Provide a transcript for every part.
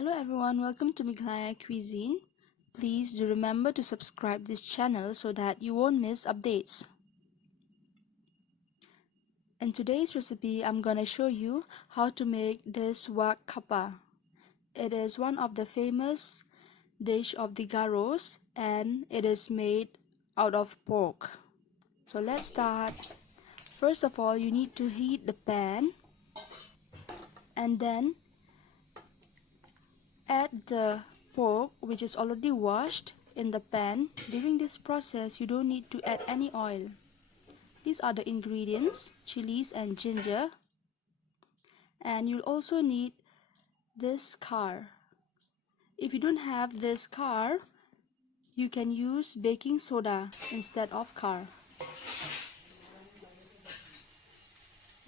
Hello everyone, welcome to Meghalaya Cuisine. Please do remember to subscribe this channel so that you won't miss updates. In today's recipe, I'm gonna show you how to make this Wak Kappa. It is one of the famous dish of the garos and it is made out of pork. So let's start. First of all, you need to heat the pan and then add the pork which is already washed in the pan. During this process, you don't need to add any oil. These are the ingredients: chilies and ginger. And you'll also need this khar. If you don't have this khar, you can use baking soda instead of khar.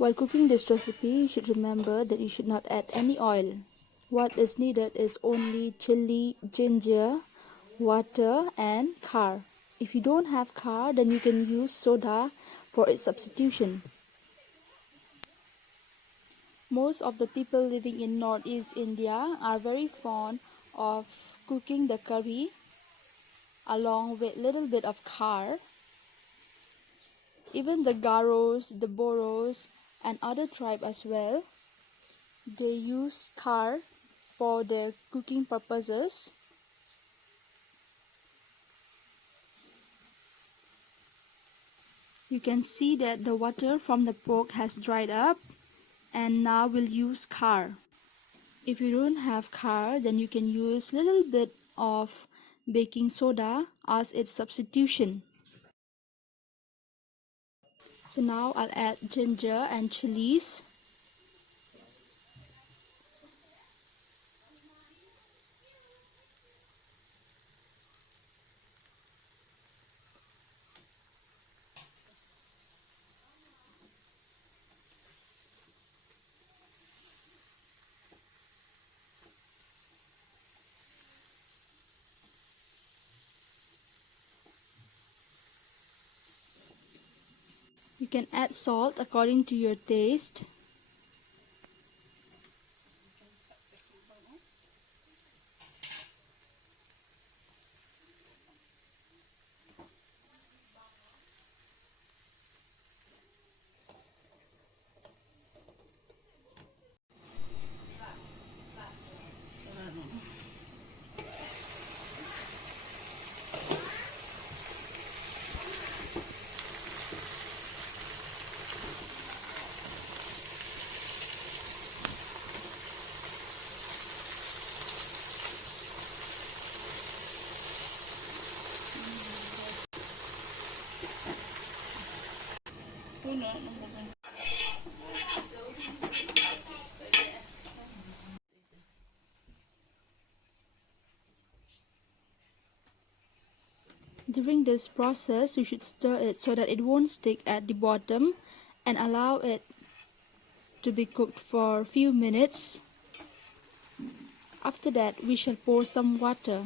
While cooking this recipe, you should remember that you should not add any oil. What is needed is only chili, ginger, water and khar. If you don't have khar, then you can use soda for its substitution. Most of the people living in Northeast India are very fond of cooking the curry along with little bit of khar. Even the garos, the boros and other tribe as well, they use khar for their cooking purposes. You can see that the water from the pork has dried up, and now we'll use khar. If you don't have khar, then you can use little bit of baking soda as its substitution. So now I'll add ginger and chilies. You can add salt according to your taste. During this process, you should stir it so that it won't stick at the bottom and allow it to be cooked for a few minutes. After that, we shall pour some water.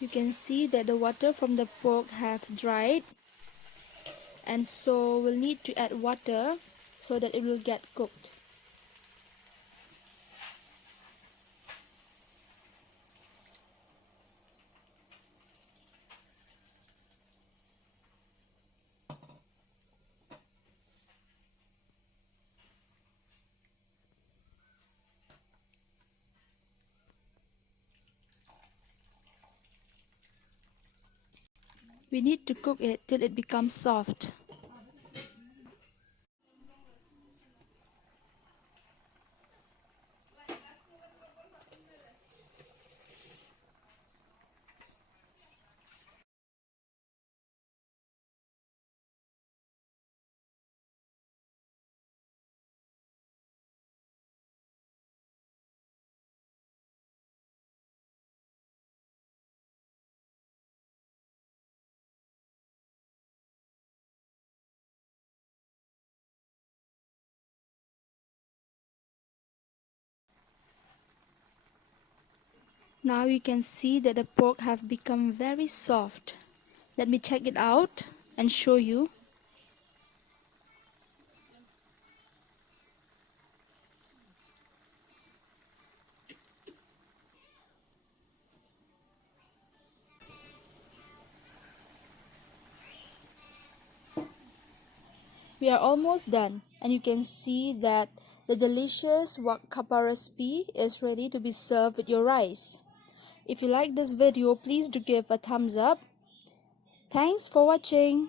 You can see that the water from the pork have dried, and so we'll need to add water so that it will get cooked. We need to cook it till it becomes soft. Now you can see that the pork have become very soft. Let me check it out and show you. We are almost done, and you can see that the delicious Wak Kappa recipe is ready to be served with your rice. If you like this video, please do give a thumbs up. Thanks for watching.